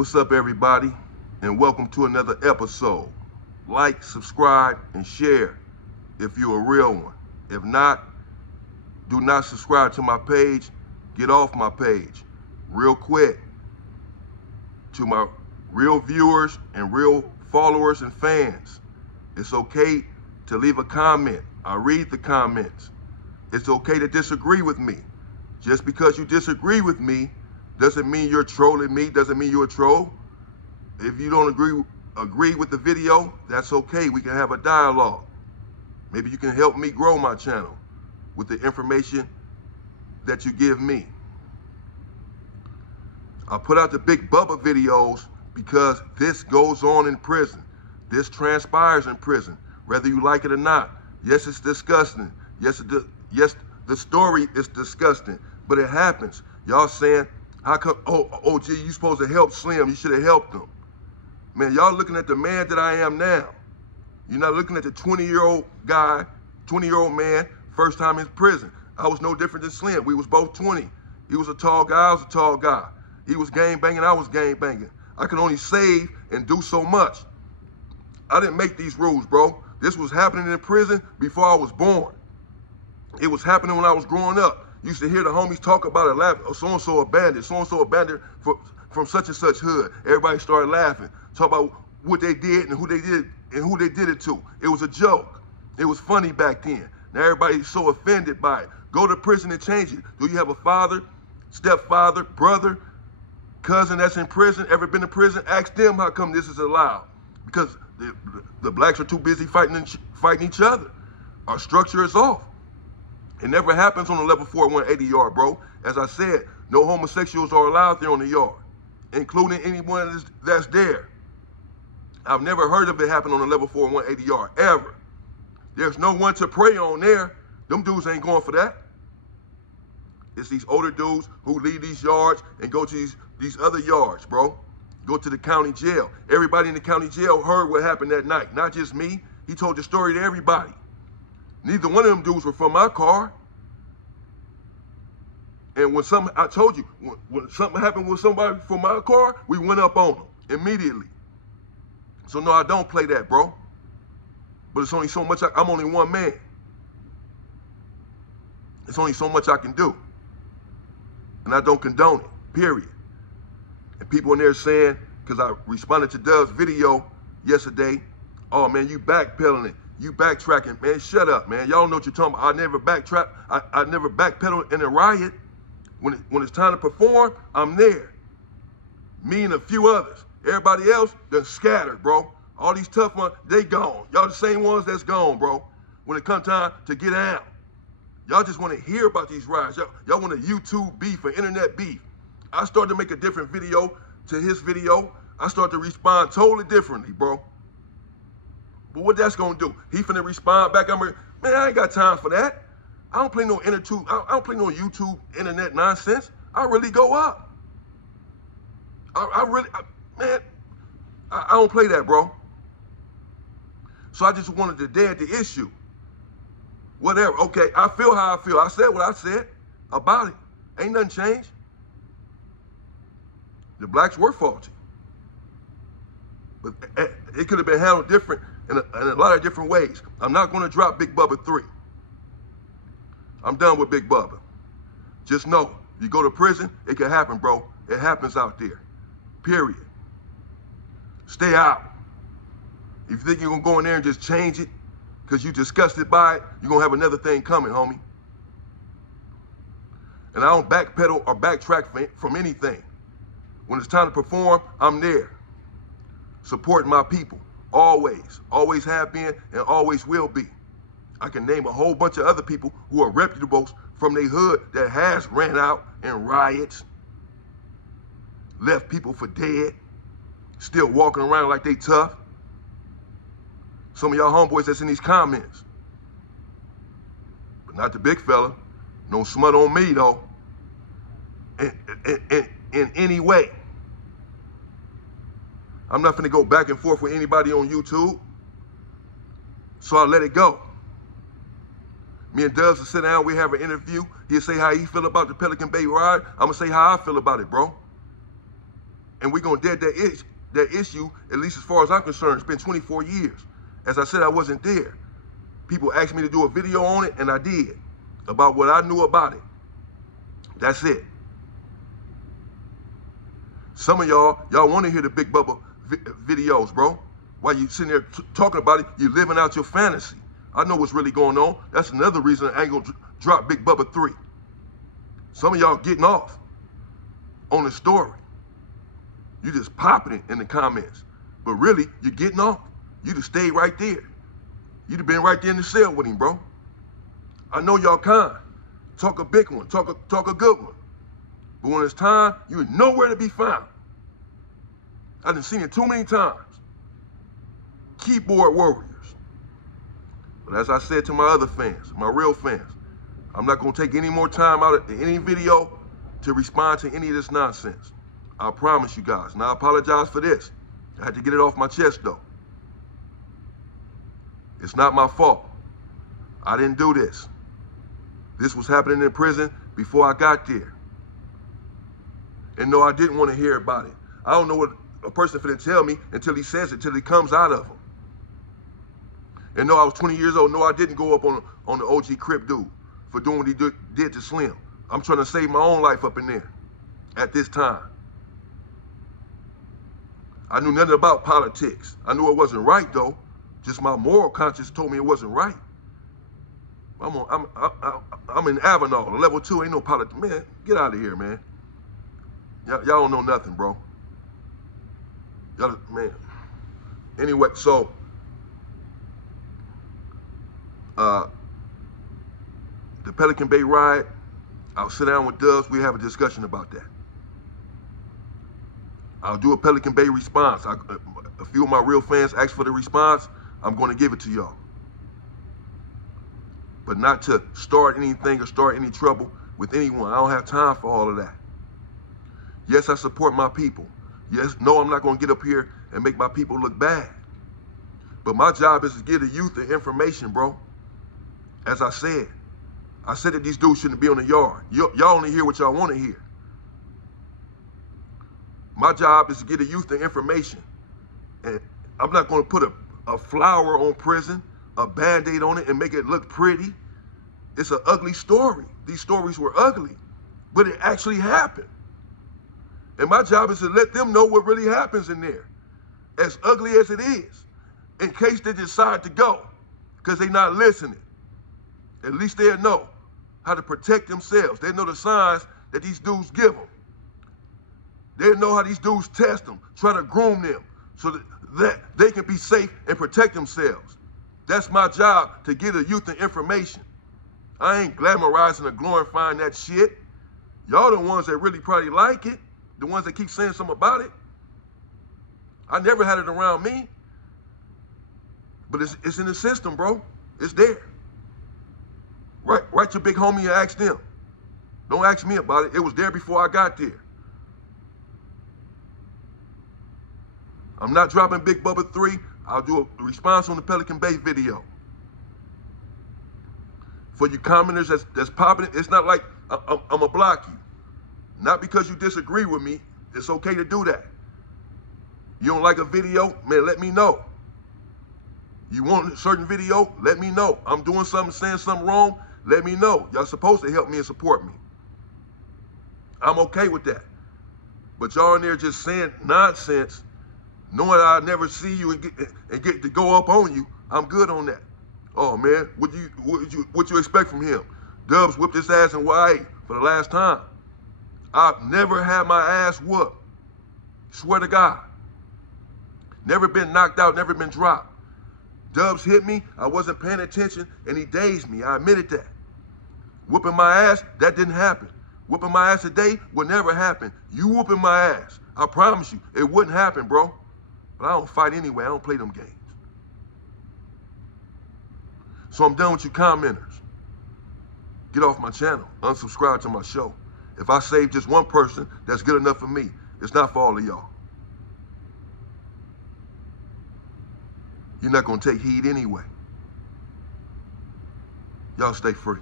What's up, everybody, and welcome to another episode. Like, subscribe, and share if you're a real one. If not, do not subscribe to my page. Get off my page real quick. To my real viewers and real followers and fans, it's okay to leave a comment. I read the comments. It's okay to disagree with me. Just because you disagree with me doesn't mean you're trolling me, doesn't mean you're a troll. If you don't agree with the video, that's okay. We can have a dialogue. Maybe you can help me grow my channel with the information that you give me. I put out the Big Bubba videos because this goes on in prison. This transpires in prison, whether you like it or not. Yes, it's disgusting. Yes, the story is disgusting, but it happens. Y'all saying, how come, oh, gee, you supposed to help Slim. You should have helped him. Man, y'all looking at the man that I am now. You're not looking at the 20-year-old guy, 20-year-old man, first time in prison. I was no different than Slim. We was both 20. He was a tall guy, I was a tall guy. He was gang banging, I was gang banging. I can only save and do so much. I didn't make these rules, bro. This was happening in prison before I was born. It was happening when I was growing up. Used to hear the homies talk about it, laugh, oh, so-and-so a bandit, so-and-so a bandit from such and such hood. Everybody started laughing, talk about what they did and who they did it to. It was a joke. It was funny back then. Now everybody's so offended by it. Go to prison and change it. Do you have a father, stepfather, brother, cousin that's in prison, ever been to prison? Ask them how come this is allowed. Because the blacks are too busy fighting each other. Our structure is off. It never happens on a level 4 180 yard, bro. As I said, no homosexuals are allowed there on the yard, including anyone that's there. I've never heard of it happen on a level 4 180 yard, ever. There's no one to prey on there. Them dudes ain't going for that. It's these older dudes who leave these yards and go to these other yards, bro. Go to the county jail. Everybody in the county jail heard what happened that night. Not just me. He told the story to everybody. Neither one of them dudes were from my car. And when something, I told you, when something happened with somebody from my car, we went up on them immediately. So no, I don't play that, bro. But it's only so much, I'm only one man. It's only so much I can do. And I don't condone it, period. And people in there saying, because I responded to Dove's video yesterday, oh man, you backpedaling it. You backtracking, man. Shut up, man. Y'all know what you're talking about. I never backtrack. I never backpedal in a riot. When it's time to perform, I'm there. Me and a few others. Everybody else, they're scattered, bro. All these tough ones, they gone. Y'all the same ones that's gone, bro. When it comes time to get out. Y'all just want to hear about these riots. Y'all want a YouTube beef or internet beef. I started to make a different video to his video. I started to respond totally differently, bro. But what that's gonna do? He finna respond back. Man, I ain't got time for that. I don't play no I don't play no YouTube internet nonsense. I really go up. I don't play that, bro. So I just wanted to dead the issue. Whatever. Okay, I feel how I feel. I said what I said about it. Ain't nothing changed. The blacks were faulty. But it could have been handled different in a lot of different ways. I'm not going to drop Big Bubba 3. I'm done with Big Bubba. Just know, you go to prison, it can happen, bro. It happens out there. Period. Stay out. If you think you're going to go in there and just change it because you're disgusted by it, you're going to have another thing coming, homie. And I don't backpedal or backtrack from anything. When it's time to perform, I'm there. Supporting my people. Always. Always have been and always will be. I can name a whole bunch of other people who are reputable from their hood that has ran out in riots, left people for dead, still walking around like they tough. Some of y'all homeboys that's in these comments. But not the big fella. No smut on me, though. In any way. I'm not finna go back and forth with anybody on YouTube. So I let it go. Me and Dubs will sit down, we have an interview. He'll say how he feel about the Pelican Bay ride. I'm gonna say how I feel about it, bro. and we're going to dead that issue, at least as far as I'm concerned. It's been 24 years. As I said, I wasn't there. People asked me to do a video on it, and I did, about what I knew about it. That's it. Some of y'all want to hear the Big Bubba videos, bro. While you sitting there talking about it, you're living out your fantasy. I know what's really going on. That's another reason I ain't going to drop Big Bubba 3. Some of y'all getting off on the story. You just popping it in the comments. But really, you're getting off. You just stayed right there. You'd have been right there in the cell with him, bro. I know y'all kind. Talk a big one. Talk a good one. But when it's time, you're nowhere to be found. I done seen it too many times. Keyboard warriors. But as I said to my other fans, my real fans, I'm not going to take any more time out of any video to respond to any of this nonsense. I promise you guys. And I apologize for this. I had to get it off my chest, though. It's not my fault. I didn't do this. This was happening in prison before I got there. And no, I didn't want to hear about it. I don't know what a person finna tell me until he says it, till it comes out of him. And no, I was 20 years old. No, I didn't go up on the OG Crip dude for doing what he did to Slim. I'm trying to save my own life up in there at this time. I knew nothing about politics. I knew it wasn't right, though. Just my moral conscience told me it wasn't right. I'm in Avenal, level 2. Ain't no politics. Man, get out of here, man. Y'all don't know nothing, bro. Y'all, man. Anyway, so the Pelican Bay riot, I'll sit down with Dubs. We have a discussion about that. I'll do a Pelican Bay response. A few of my real fans asked for the response. I'm going to give it to y'all. But not to start anything or start any trouble with anyone. I don't have time for all of that. Yes, I support my people. Yes, no, I'm not going to get up here and make my people look bad. But my job is to give the youth the information, bro. As I said that these dudes shouldn't be on the yard. Y'all only hear what y'all want to hear. My job is to give the youth the information. And I'm not going to put a flower on prison, a Band-Aid on it, and make it look pretty. It's an ugly story. These stories were ugly, but it actually happened. And my job is to let them know what really happens in there, as ugly as it is, in case they decide to go, because they're not listening. At least they'll know how to protect themselves. They know the signs that these dudes give them. They know how these dudes test them, try to groom them, so that they can be safe and protect themselves. That's my job, to give the youth the information. I ain't glamorizing or glorifying that shit. Y'all the ones that really probably like it, the ones that keep saying something about it. I never had it around me. But it's in the system, bro. It's there. Write your big homie and ask them. Don't ask me about it. It was there before I got there. I'm not dropping Big Bubba 3. I'll do a response on the Pelican Bay video. For you commenters that's popping it, it's not like I'm going to block you. Not because you disagree with me. It's okay to do that. You don't like a video? Man, let me know. You want a certain video? Let me know. I'm doing something, saying something wrong? Let me know. Y'all supposed to help me and support me. I'm okay with that. But y'all in there just saying nonsense, knowing I'll never see you and get to go up on you, I'm good on that. Oh man, what you expect from him? Dubs whipped his ass in YA for the last time. I've never had my ass whooped. Swear to God. Never been knocked out, never been dropped. Dubs hit me, I wasn't paying attention, and he dazed me. I admitted that. Whooping my ass, that didn't happen. Whooping my ass today would never happen. You whooping my ass, I promise you, it wouldn't happen, bro. But I don't fight anyway. I don't play them games. So I'm done with you commenters. Get off my channel. Unsubscribe to my show. If I save just one person, that's good enough for me. It's not for all of y'all. You're not going to take heed anyway. Y'all stay free.